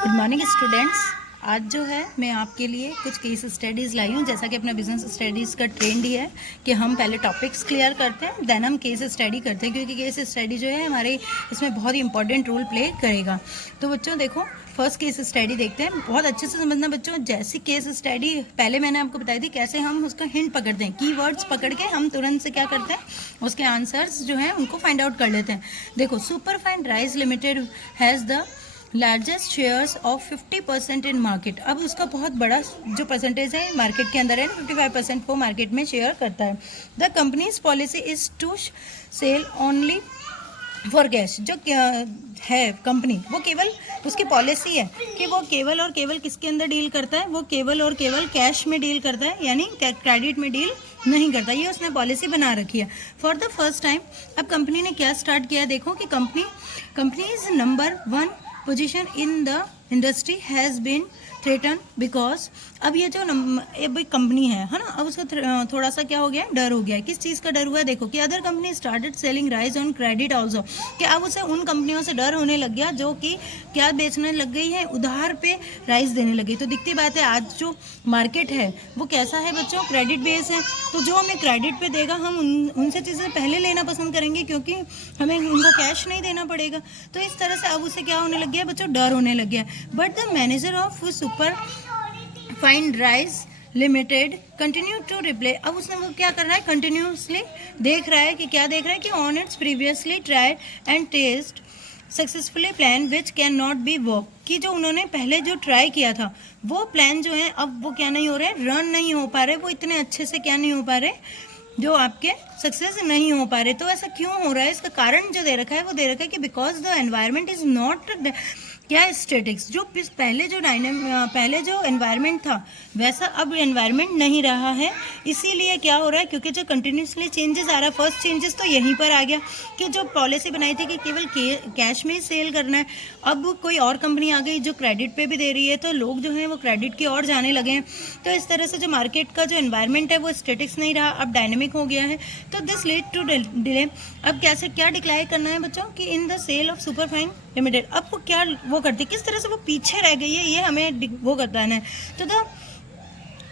Good morning students. आज जो है मैं आपके लिए कुछ केस स्टडीज़ लाई हूँ। जैसा कि अपना बिजनेस स्टडीज़ का ट्रेंड ही है कि हम पहले टॉपिक्स क्लियर करते हैं, देन हम केस स्टडी करते हैं, क्योंकि केस स्टडी जो है हमारे इसमें बहुत ही इंपॉर्टेंट रोल प्ले करेगा। तो बच्चों देखो, फर्स्ट केस स्टडी देखते हैं। बहुत अच्छे से समझना बच्चों। जैसी केस स्टडी पहले मैंने आपको बताई थी कैसे हम उसका हिंट पकड़ते हैं, कीवर्ड्स पकड़ के हम तुरंत से क्या करते हैं, उसके आंसर्स जो हैं उनको फाइंड आउट कर लेते हैं। देखो, superfine rice limited has the largest shares of 50% in market. अब उसका बहुत बड़ा जो परसेंटेज है मार्केट के अंदर है, 55% वो मार्केट में शेयर करता है। The company's policy is to sell only for cash. जो है कंपनी, वो केवल उसकी पॉलिसी है कि वो केवल और केवल किसके अंदर डील करता है, वो केवल और केवल कैश में डील करता है, यानी क्रेडिट में डील नहीं करता। ये उसने पॉलिसी बना रखी है फॉर द फर्स्ट टाइम। अब कंपनी ने क्या स्टार्ट किया, देखो कि company is number 1 position in the industry has been threaten because. अब ये जो कंपनी है ना, अब उसको थोड़ा सा क्या हो गया, डर हो गया है। किस चीज़ का डर हुआ है, देखो कि other company started selling rice on credit also, कि अब उसे उन कंपनियों से डर होने लग गया जो कि क्या बेचने लग गई है, उधार पे राइस देने लगी। तो दिखती बात है, आज जो मार्केट है वो कैसा है बच्चों, क्रेडिट बेस है। तो जो हमें क्रेडिट पे देगा हम उनसे चीज़ें पहले लेना पसंद करेंगे, क्योंकि हमें उनको कैश नहीं देना पड़ेगा। तो इस तरह से अब उसे क्या होने लग गया बच्चों, डर होने लग गया। But the manager of super fine rice limited continue to replay. अब उसने वो क्या कर रहा है, कंटिन्यूसली देख रहा है कि क्या देख रहा है कि on its previously tried and test successfully plan which can not be work, कि जो उन्होंने पहले जो ट्राई किया था वो प्लान जो है अब वो क्या नहीं हो रहे, रन नहीं हो पा रहे, वो इतने अच्छे से क्या नहीं हो पा रहे, जो आपके सक्सेस नहीं हो पा रहे। तो ऐसा क्यों हो रहा है, इसका कारण जो दे रखा है वो दे रखा है कि because the environment is not क्या स्टेटिक्स। जो पहले जो एनवायरनमेंट था वैसा अब एनवायरनमेंट नहीं रहा है। इसीलिए क्या हो रहा है, क्योंकि जो कंटिन्यूसली चेंजेस आ रहा है, फर्स्ट चेंजेस तो यहीं पर आ गया कि जो पॉलिसी बनाई थी कि केवल कैश में ही सेल करना है, अब कोई और कंपनी आ गई जो क्रेडिट पे भी दे रही है, तो लोग जो हैं वो क्रेडिट की ओर जाने लगे हैं। तो इस तरह से जो मार्केट का जो एनवायरनमेंट है वो स्टेटिक्स नहीं रहा, अब डायनेमिक हो गया है। तो दिस लीड टू डिले। अब कैसे क्या डिक्लाइन करना है बच्चों कि in the sale of superfine limited. अब वो क्या वो करती, किस तरह से वो पीछे रह गई है, ये हमें वो बताना है। तो द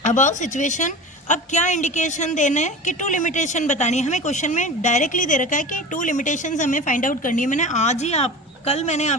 अबाउट सिचुएशन, अब क्या इंडिकेशन देना है कि 2 लिमिटेशन बतानी है। हमें क्वेश्चन में डायरेक्टली दे रखा है कि 2 लिमिटेशंस हमें फाइंड आउट करनी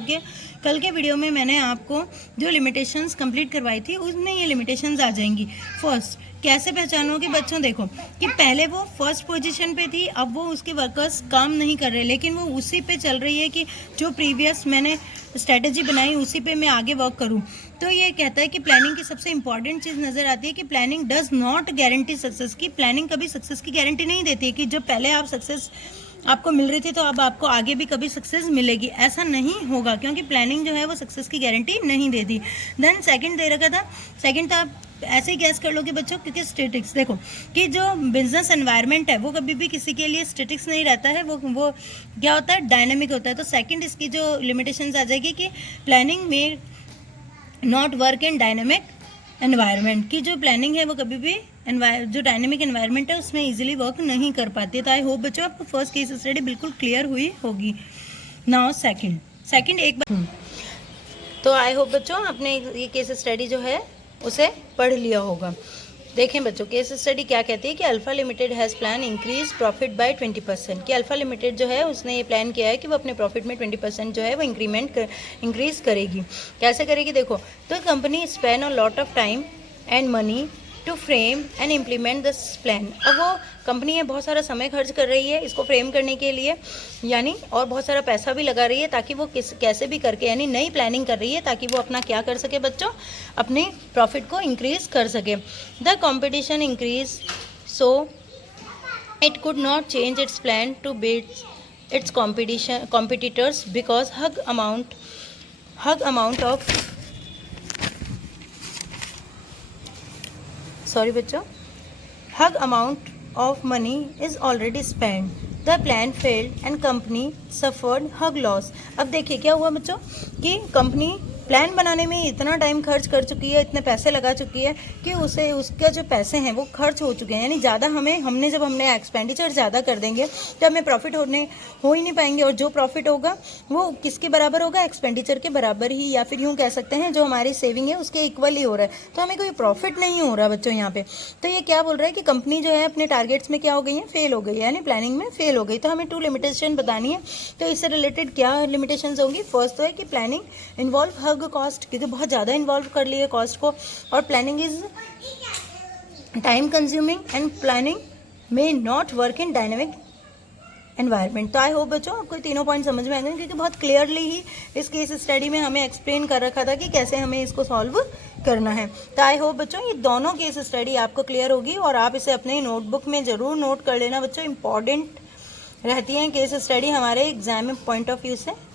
है। कल के वीडियो में मैंने आपको जो लिमिटेशंस कंप्लीट करवाई थी उसमें ये लिमिटेशंस आ जाएंगी। फर्स्ट, कैसे पहचानोगे बच्चों, देखो कि पहले वो फर्स्ट पोजीशन पे थी, अब वो उसके वर्कर्स काम नहीं कर रहे, लेकिन वो उसी पे चल रही है कि जो प्रीवियस मैंने स्ट्रेटेजी बनाई उसी पे मैं आगे वर्क करूं। तो ये कहता है कि प्लानिंग की सबसे इंपॉर्टेंट चीज़ नज़र आती है कि planning does not guarantee success. की प्लानिंग कभी सक्सेस की गारंटी नहीं देती है कि जब पहले आप सक्सेस आपको मिल रही थी तो अब आपको आगे भी कभी सक्सेस मिलेगी, ऐसा नहीं होगा, क्योंकि प्लानिंग जो है वो सक्सेस की गारंटी नहीं देती। देन सेकंड दे रखा था, सेकंड था ऐसे ही गैस कर लोगे बच्चों, क्योंकि स्टेटिक्स देखो कि जो बिजनेस एनवायरनमेंट है वो कभी भी किसी के लिए स्टेटिक्स नहीं रहता है, वो क्या होता है, डायनेमिक होता है। तो सेकंड इसकी जो लिमिटेशंस आ जाएगी कि प्लानिंग में not work in dynamic environment, की जो प्लानिंग है वो कभी भी जो डायनेमिक एनवायरनमेंट है उसमें इजीली वर्क नहीं कर पाती। तो आई होप बच्चों आपको फर्स्ट केस स्टडी बिल्कुल क्लियर हुई होगी। नाउ सेकंड एक बार, तो आई होप बच्चों आपने ये केस स्टडी जो है उसे पढ़ लिया होगा। देखें बच्चों, केस स्टडी क्या कहती है कि alpha limited has plan increase profit by 20%, कि अल्फा लिमिटेड जो है उसने ये प्लान किया है कि वो अपने प्रॉफिट में 20% जो है वो इंक्रीज करेगी। कैसे करेगी, देखो, तो company spend a lot of time and money to frame and implement this plan. अब वो कंपनी है बहुत सारा समय खर्च कर रही है इसको फ्रेम करने के लिए, यानी और बहुत सारा पैसा भी लगा रही है ताकि वो कैसे भी करके यानी नई प्लानिंग कर रही है ताकि वो अपना क्या कर सके बच्चों, अपने प्रॉफिट को इंक्रीज कर सके। The competition increase so it could not change its plan to beat its competitors because huge amount of hug amount of money is already spent. The plan failed and company suffered hug loss. अब देखिए क्या हुआ बच्चों कि company plan बनाने में इतना time खर्च कर चुकी है, इतने पैसे लगा चुकी है कि उसे उसका जो पैसे हैं वो खर्च हो चुके हैं। यानी ज़्यादा हमने एक्सपेंडिचर ज़्यादा कर देंगे तो हमें प्रॉफिट हो ही नहीं पाएंगे, और जो प्रॉफिट होगा वो किसके बराबर होगा, एक्सपेंडिचर के बराबर ही, या फिर यूँ कह सकते हैं जो हमारी सेविंग है उसके इक्वल ही हो रहा है। तो हमें कोई प्रॉफिट नहीं हो रहा बच्चों यहाँ पे। तो ये क्या बोल रहा है कि कंपनी जो है अपने टारगेट्स में क्या हो गई है, फेल हो गई है, यानी प्लानिंग में फेल हो गई। तो हमें 2 लिमिटेशन बतानी है। तो इससे रिलेटेड क्या लिमिटेशंस होंगी? फर्स्ट तो है कि प्लानिंग इन्वॉल्व हग कॉस्ट, क्योंकि बहुत ज़्यादा इन्वॉल्व कर लिए कॉस्ट को, और planning is time consuming and planning may not work in dynamic environment. तो आई होप बच्चों आपको तीनों पॉइंट समझ में आएंगे, क्योंकि बहुत क्लियरली ही इस केस स्टडी में हमें एक्सप्लेन कर रखा था कि कैसे हमें इसको सॉल्व करना है। तो आई होप बच्चों ये दोनों केस स्टडी आपको क्लियर होगी, और आप इसे अपने नोटबुक में ज़रूर नोट कर लेना बच्चों। इंपॉर्टेंट रहती हैं केस स्टडी हमारे एग्जाम में पॉइंट ऑफ व्यू से।